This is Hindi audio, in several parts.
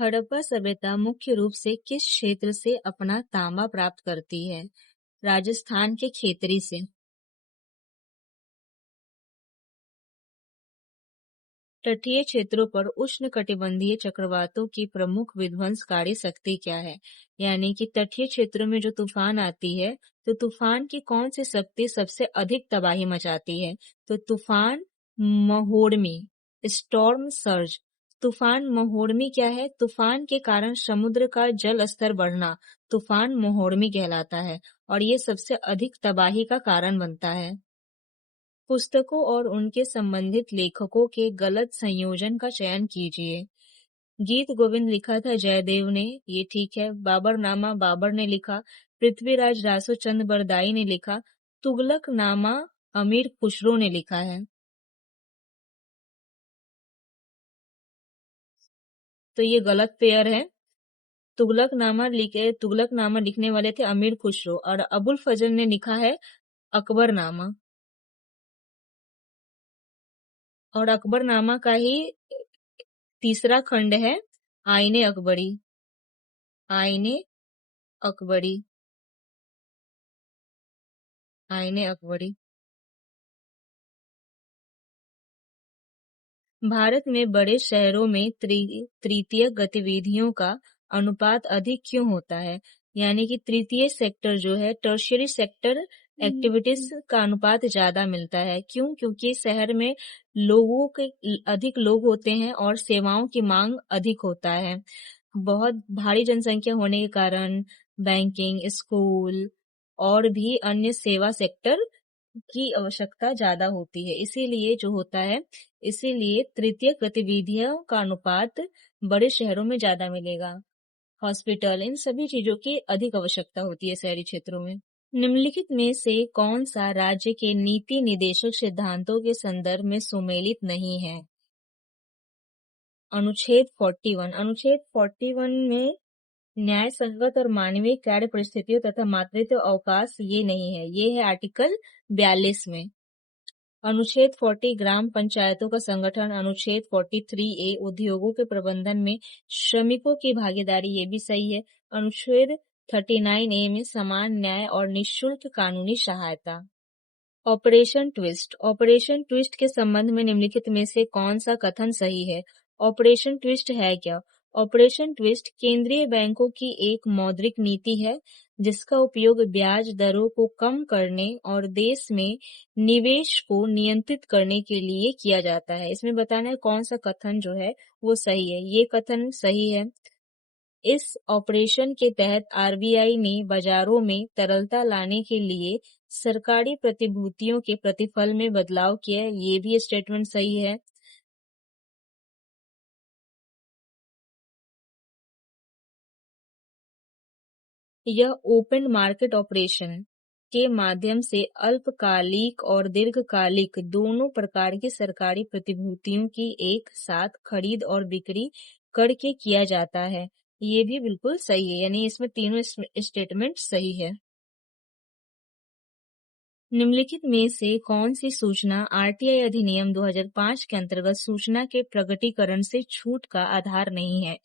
हड़प्पा सभ्यता मुख्य रूप से किस क्षेत्र से अपना तांबा प्राप्त करती है? राजस्थान के खेतरी से। तटीय क्षेत्रों पर उष्णकटिबंधीय चक्रवातों की प्रमुख विध्वंसकारी शक्ति क्या है? यानी कि तटीय क्षेत्रों में जो तूफान आती है, तो तूफान की कौन सी शक्ति सबसे अधिक तबाही मचाती है? तो तूफान महोर्मी, स्टॉर्म सर्ज। तूफान महोर्मी क्या है? तूफान के कारण समुद्र का जल स्तर बढ़ना तूफान महोर्मी कहलाता है और ये सबसे अधिक तबाही का कारण बनता है। पुस्तकों और उनके संबंधित लेखकों के गलत संयोजन का चयन कीजिए। गीत गोविंद लिखा था जयदेव ने, ये ठीक है। बाबरनामा बाबर ने लिखा। पृथ्वीराज रासो चंद बरदाई ने लिखा। तुगलकनामा अमीर खुसरो ने लिखा है। तो ये गलत पेयर है। तुगलकनामा लिखने वाले थे अमीर खुसरो और अबुल फजल ने लिखा है अकबरनामा। और अकबरनामा का ही तीसरा खंड है आईने अकबरी। आईने अकबरी। आईने अकबरी। भारत में बड़े शहरों में तृतीयक गतिविधियों का अनुपात अधिक क्यों होता है? यानी कि तृतीय सेक्टर जो है, टर्शियरी सेक्टर एक्टिविटीज का अनुपात ज्यादा मिलता है। क्यों? क्योंकि शहर में लोगों के अधिक लोग होते हैं और सेवाओं की मांग अधिक होता है। बहुत भारी जनसंख्या होने के कारण बैंकिंग, स्कूल और भी अन्य सेवा सेक्टर की आवश्यकता ज्यादा होती है। इसीलिए तृतीय गतिविधियों का अनुपात बड़े शहरों में ज्यादा मिलेगा। हॉस्पिटल, इन सभी चीजों की अधिक आवश्यकता होती है शहरी क्षेत्रों में। निम्नलिखित में से कौन सा राज्य के नीति निदेशक सिद्धांतों के संदर्भ में सुमेलित नहीं है? अनुच्छेद 41। अनुच्छेद 41 में न्याय संगत और मानवीय कार्य परिस्थितियों तथा मातृत्व अवकाश ये नहीं है। ये है आर्टिकल 42 में। अनुच्छेद 40 ग्राम पंचायतों का संगठन। अनुच्छेद 43A उद्योगों के प्रबंधन में श्रमिकों की भागीदारी, ये भी सही है। अनुच्छेद 39A में समान न्याय और निःशुल्क कानूनी सहायता। Operation twist. ऑपरेशन ट्विस्ट के संबंध में निम्नलिखित में से कौन सा कथन सही है? ऑपरेशन ट्विस्ट है क्या? ऑपरेशन ट्विस्ट केंद्रीय बैंकों की एक मौद्रिक नीति है जिसका उपयोग ब्याज दरों को कम करने और देश में निवेश को नियंत्रित करने के लिए किया जाता है। इसमें बताना है कौन सा कथन जो है वो सही है। ये कथन सही है। इस ऑपरेशन के तहत आरबीआई ने बाजारों में तरलता लाने के लिए सरकारी प्रतिभूतियों के प्रतिफल में बदलाव किया है। ये भी स्टेटमेंट सही है। यह ओपन मार्केट ऑपरेशन के माध्यम से अल्पकालिक और दीर्घकालिक दोनों प्रकार की सरकारी प्रतिभूतियों की एक साथ खरीद और बिक्री करके किया जाता है। ये भी बिल्कुल सही है, यानी इसमें तीनों स्टेटमेंट सही है। निम्नलिखित में से कौन सी सूचना आरटीआई अधिनियम 2005 के अंतर्गत सूचना के प्रकटीकरण से छूट का आधार नहीं है?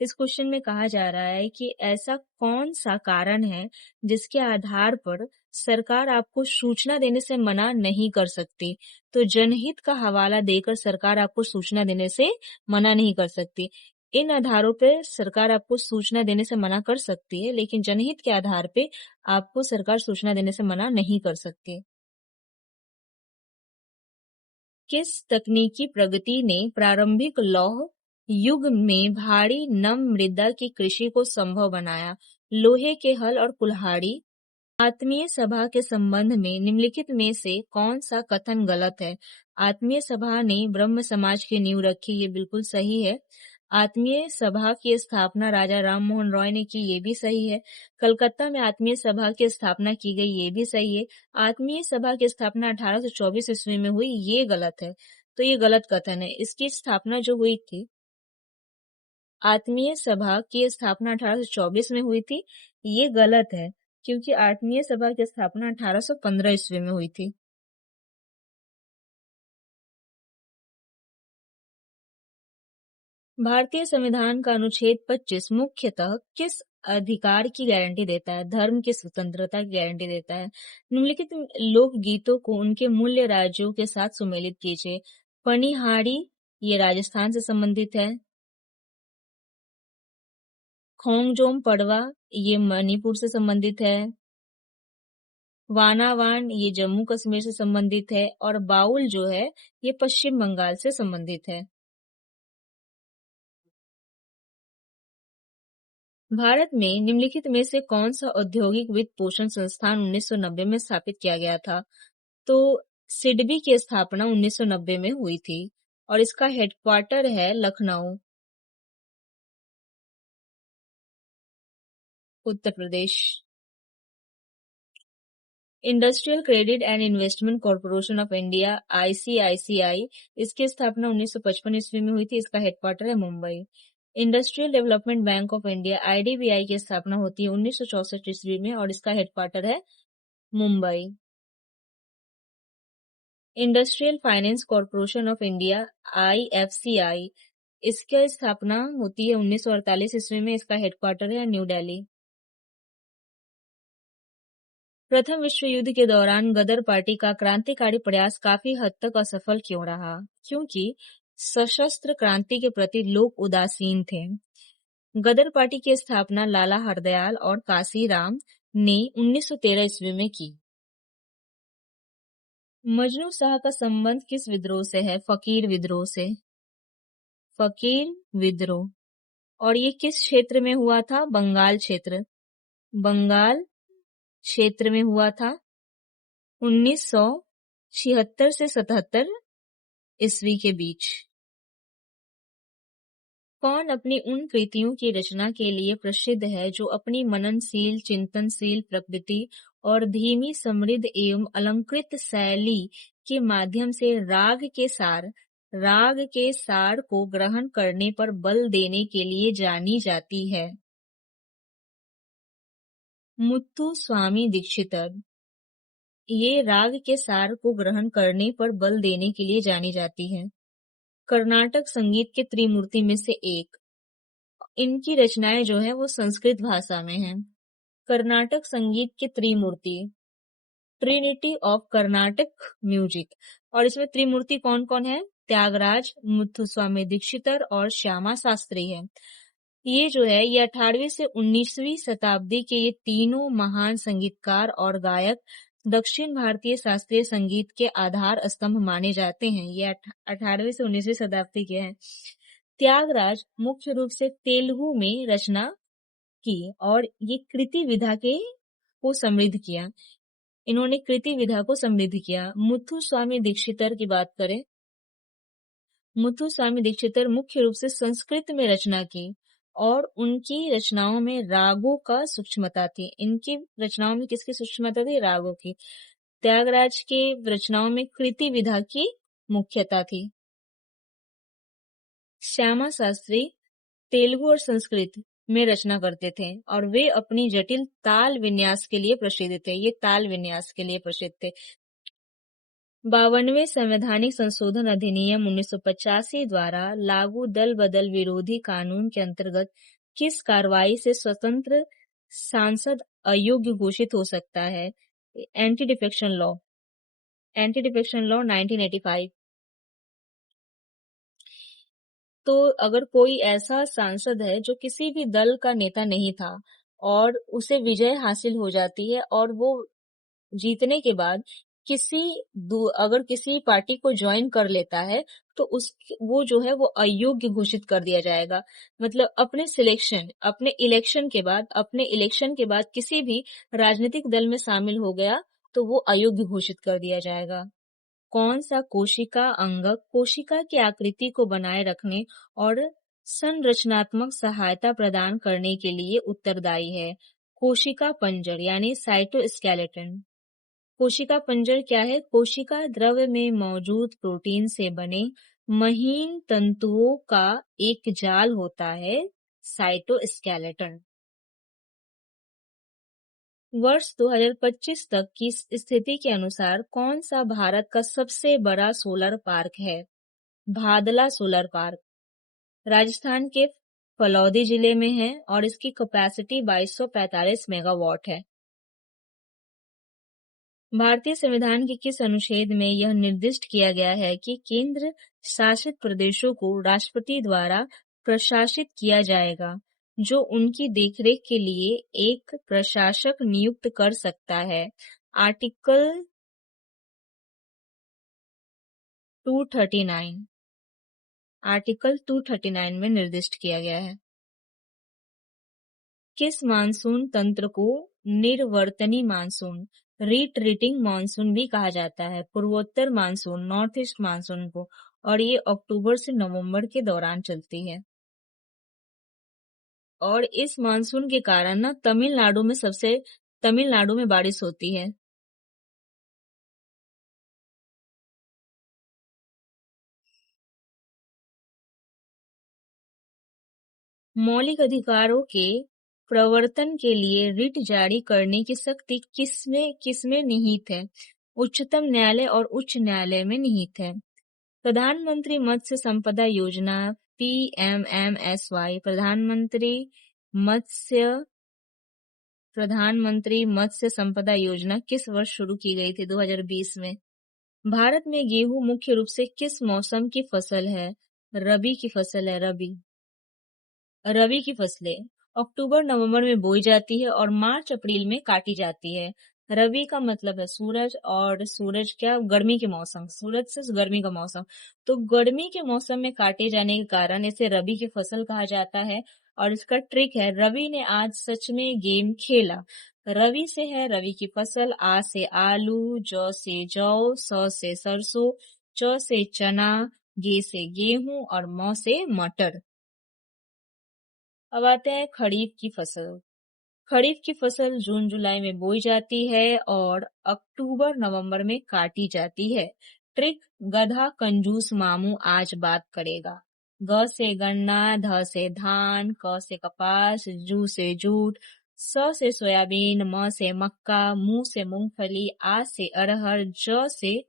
इस क्वेश्चन में कहा जा रहा है कि ऐसा कौन सा कारण है जिसके आधार पर सरकार आपको सूचना देने से मना नहीं कर सकती। तो जनहित का हवाला देकर सरकार आपको सूचना देने से मना नहीं कर सकती। इन आधारों पे सरकार आपको सूचना देने से मना कर सकती है, लेकिन जनहित के आधार पे आपको सरकार सूचना देने से मना नहीं कर सकती। किस तकनीकी प्रगति ने प्रारंभिक लौह युग में भारी नम मृदा की कृषि को संभव बनाया? लोहे के हल और कुल्हाड़ी। आत्मीय सभा के संबंध में निम्नलिखित में से कौन सा कथन गलत है? आत्मीय सभा ने ब्रह्म समाज की नींव रखी, ये बिल्कुल सही है। आत्मीय सभा की स्थापना राजा राम मोहन रॉय ने की, ये भी सही है। कलकत्ता में आत्मीय सभा की स्थापना की गई, ये भी सही है। आत्मीय सभा की स्थापना 1824 ईस्वी में हुई, ये गलत है। तो ये गलत कथन है। इसकी स्थापना जो हुई थी, आत्मीय सभा की स्थापना 1824 में हुई थी, ये गलत है क्योंकि आत्मीय सभा की स्थापना 1815 ईस्वी में हुई थी। भारतीय संविधान का अनुच्छेद 25 मुख्यतः किस अधिकार की गारंटी देता है? धर्म की स्वतंत्रता की गारंटी देता है। निम्नलिखित लोकगीतों को उनके मूल राज्यों के साथ सुमेलित कीजिए। पनिहाड़ी ये राजस्थान से संबंधित है। खोंगजोम पड़वा ये मणिपुर से संबंधित है। वानावान ये जम्मू कश्मीर से संबंधित है और बाउल जो है ये पश्चिम बंगाल से संबंधित है। भारत में निम्नलिखित में से कौन सा औद्योगिक वित्त पोषण संस्थान 1990 में स्थापित किया गया था? तो सिडबी की स्थापना 1990 में हुई थी और इसका हेडक्वार्टर है Lucknow, Uttar Pradesh. Industrial credit and investment corporation of India ICICI इसकी स्थापना 1955 ईस्वी में हुई थी। इसका हेडक्वार्टर है Mumbai. Industrial development bank of India IDBI की स्थापना होती है 1964 ईस्वी में और इसका हेडक्वार्टर है Mumbai. Industrial finance corporation of India IFCI इसकी स्थापना होती है 1948 ईस्वी में। इसका हेडक्वार्टर है न्यू दिल्ली। प्रथम विश्व युद्ध के दौरान गदर पार्टी का क्रांतिकारी प्रयास काफी हद तक असफल क्यों रहा? क्योंकि सशस्त्र क्रांति के प्रति लोग उदासीन थे। गदर पार्टी की स्थापना लाला हरदयाल और काशीराम ने 1913 ईस्वी में की। मजनू शाह का संबंध किस विद्रोह से है? फकीर विद्रोह से। फकीर विद्रोह। और ये किस क्षेत्र में हुआ था? बंगाल क्षेत्र। बंगाल क्षेत्र में हुआ था 1976 से 77 ईस्वी के बीच। कौन अपनी उन कृतियों की रचना के लिए प्रसिद्ध है जो अपनी मननशील, चिंतनशील प्रकृति और धीमी, समृद्ध एवं अलंकृत शैली के माध्यम से राग के सार को ग्रहण करने पर बल देने के लिए जानी जाती है? मुत्तुस्वामी दीक्षितर। ये राग के सार को ग्रहण करने पर बल देने के लिए जानी जाती है। कर्नाटक संगीत के त्रिमूर्ति में से एक। इनकी रचनाएं जो है वो संस्कृत भाषा में हैं। कर्नाटक संगीत के त्रिमूर्ति, ट्रिनिटी ऑफ कर्नाटक म्यूजिक। और इसमें त्रिमूर्ति कौन कौन है? त्यागराज, मुत्थुस्वामी दीक्षितर और श्यामा शास्त्री है। ये जो है ये 18वीं से 19वीं शताब्दी के ये तीनों महान संगीतकार और गायक दक्षिण भारतीय शास्त्रीय संगीत के आधार स्तंभ माने जाते हैं। ये 18वीं से 19वीं शताब्दी के हैं। त्यागराज मुख्य रूप से तेलुगु में रचना की और ये कृति विधा को समृद्ध किया। इन्होंने कृति विधा को समृद्ध किया। मुत्थुस्वामी दीक्षितर की बात करें, मुत्थुस्वामी दीक्षितर मुख्य रूप से संस्कृत में रचना की और उनकी रचनाओं में रागों का सूक्ष्मता थी। इनकी रचनाओं में किसकी सूक्ष्मता थी? रागों की। त्यागराज के रचनाओं में कृति विधा की मुख्यता थी। श्यामा शास्त्री तेलुगु और संस्कृत में रचना करते थे और वे अपनी जटिल ताल विन्यास के लिए प्रसिद्ध थे। ये ताल विन्यास के लिए प्रसिद्ध थे। 52वें संवैधानिक संशोधन अधिनियम 1985 द्वारा लागू दल बदल विरोधी कानून के अंतर्गत किस कार्रवाई से स्वतंत्र सांसद अयोग्य घोषित हो सकता है? Anti defection law. Anti defection law 1985। तो अगर कोई ऐसा सांसद है जो किसी भी दल का नेता नहीं था और उसे विजय हासिल हो जाती है और वो जीतने के बाद अगर किसी पार्टी को ज्वाइन कर लेता है तो वो जो है वो अयोग्य घोषित कर दिया जाएगा। मतलब अपने इलेक्शन के बाद किसी भी राजनीतिक दल में शामिल हो गया तो वो अयोग्य घोषित कर दिया जाएगा। कौन सा कोशिका अंगक कोशिका की आकृति को बनाए रखने और संरचनात्मक सहायता प्रदान करने के लिए उत्तरदायी है? कोशिका पंजर यानी साइटोस्केलेटन। कोशिका पंजर क्या है? कोशिका द्रव्य में मौजूद प्रोटीन से बने महीन तंतुओं का एक जाल होता है, साइटोस्केलेटन। वर्ष 2025 तक की स्थिति के अनुसार कौन सा भारत का सबसे बड़ा सोलर पार्क है? भादला सोलर पार्क। राजस्थान के फलौदी जिले में है और इसकी कैपेसिटी 2245 मेगावाट है। भारतीय संविधान के किस अनुच्छेद में यह निर्दिष्ट किया गया है कि केंद्र शासित प्रदेशों को राष्ट्रपति द्वारा प्रशासित किया जाएगा, जो उनकी देखरेख के लिए एक प्रशासक नियुक्त कर सकता है? आर्टिकल 239 आर्टिकल 239 में निर्दिष्ट किया गया है। किस मानसून तंत्र को निर्वर्तनी मानसून, रिट्रीटिंग मानसून भी कहा जाता है? पूर्वोत्तर मानसून, नॉर्थ ईस्ट मानसून को, और ये अक्टूबर से नवंबर के दौरान चलती है। और इस मानसून के कारण ना तमिलनाडु में बारिश होती है। मौलिक अधिकारों के प्रवर्तन के लिए रिट जारी करने की शक्ति किसमें निहित है? उच्चतम न्यायालय और उच्च न्यायालय में निहित है। प्रधानमंत्री मत्स्य संपदा योजना PMMSY प्रधानमंत्री मत्स्य संपदा योजना किस वर्ष शुरू की गई थी? 2020 में। भारत में गेहूं मुख्य रूप से किस मौसम की फसल है? रबी की फसल है। रबी की फसलें अक्टूबर नवंबर में बोई जाती है और मार्च अप्रैल में काटी जाती है। रबी का मतलब है सूरज, और सूरज क्या, गर्मी के मौसम, सूरज से गर्मी का मौसम। तो गर्मी के मौसम में काटे जाने के कारण इसे रबी की फसल कहा जाता है। और इसका ट्रिक है, रवि ने आज सच में गेम खेला। रवि से है रवि की फसल, आ से आलू, ज से जौ, स से सरसों, च से चना, गे से गेहूं और म से मटर। अब आते हैं खरीफ की फसल। खरीफ की फसल जून जुलाई में बोई जाती है और अक्टूबर नवंबर में काटी जाती है। ट्रिक, गधा कंजूस मामू आज बात करेगा। ग से गन्ना, ध से धान, क से कपास, जू से जूट, स से सोयाबीन, म से मक्का, मू से मूंगफली, आ से अरहर, ज से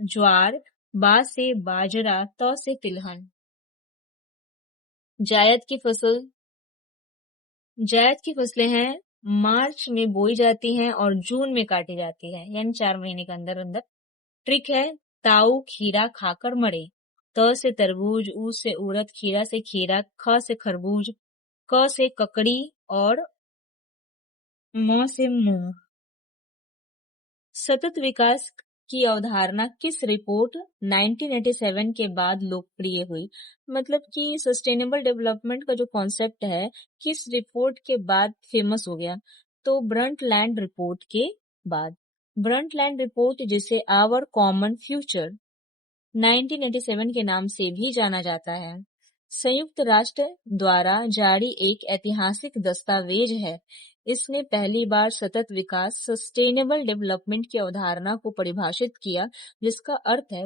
ज्वार, बा से बाजरा, त से तिलहन। जायद की फसल जायद की फसलें हैं, मार्च में बोई जाती हैं और जून में काटी जाती है, यानी 4 महीने के अंदर अंदर। ट्रिक है, ताऊ खीरा खाकर मरे। त से तरबूज, ऊ से उड़द, खीरा से खीरा, ख से खरबूज, क से ककड़ी और म से मूंग। सतत विकास की अवधारणा किस रिपोर्ट 1987 के बाद लोकप्रिय हुई? मतलब कि सस्टेनेबल डेवलपमेंट का जो कॉन्सेप्ट है, किस रिपोर्ट के बाद फेमस हो गया? तो ब्रंटलैंड रिपोर्ट के बाद। ब्रंटलैंड रिपोर्ट, जिसे आवर कॉमन फ्यूचर 1987 के नाम से भी जाना जाता है, संयुक्त राष्ट्र द्वारा जारी एक ऐतिहासिक दस्तावेज है। इसने पहली बार सतत विकास, सस्टेनेबल डेवलपमेंट की अवधारणा को परिभाषित किया, जिसका अर्थ है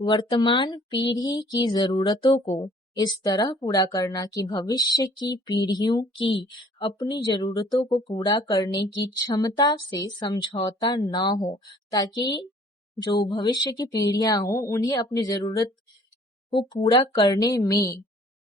वर्तमान पीढ़ी की जरूरतों को इस तरह पूरा करना कि भविष्य की पीढ़ियों की अपनी जरूरतों को पूरा करने की क्षमता से समझौता न हो, ताकि जो भविष्य की पीढ़ियां हो उन्हें अपनी जरूरत को पूरा करने में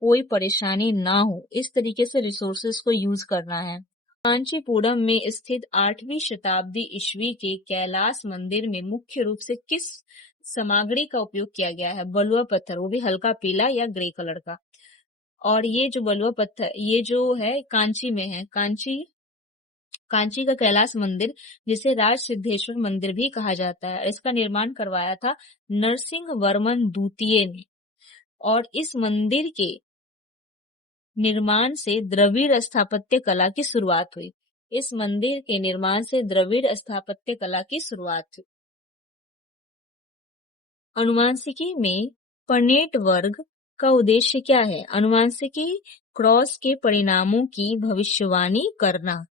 कोई परेशानी ना हो। इस तरीके से रिसोर्सेस को यूज करना है। कांचीपुरम में स्थित 8वीं शताब्दी ईस्वी के कैलाश मंदिर में मुख्य रूप से किस सामग्री का उपयोग किया गया है? बलुआ पत्थर, वो भी हल्का पीला या ग्रे कलर का। और ये जो बलुआ पत्थर, ये जो है कांची में है। कांची का कैलाश मंदिर, जिसे राज सिद्धेश्वर मंदिर भी कहा जाता है, इसका निर्माण करवाया था नरसिंह वर्मन द्वितीय ने। और इस मंदिर के निर्माण से द्रविड़ स्थापत्य कला की शुरुआत हुई। इस मंदिर के निर्माण से द्रविड़ स्थापत्य कला की शुरुआत हुई। अनुवांशिकी में पनेट वर्ग का उद्देश्य क्या है? अनुवांशिकी क्रॉस के परिणामों की भविष्यवाणी करना।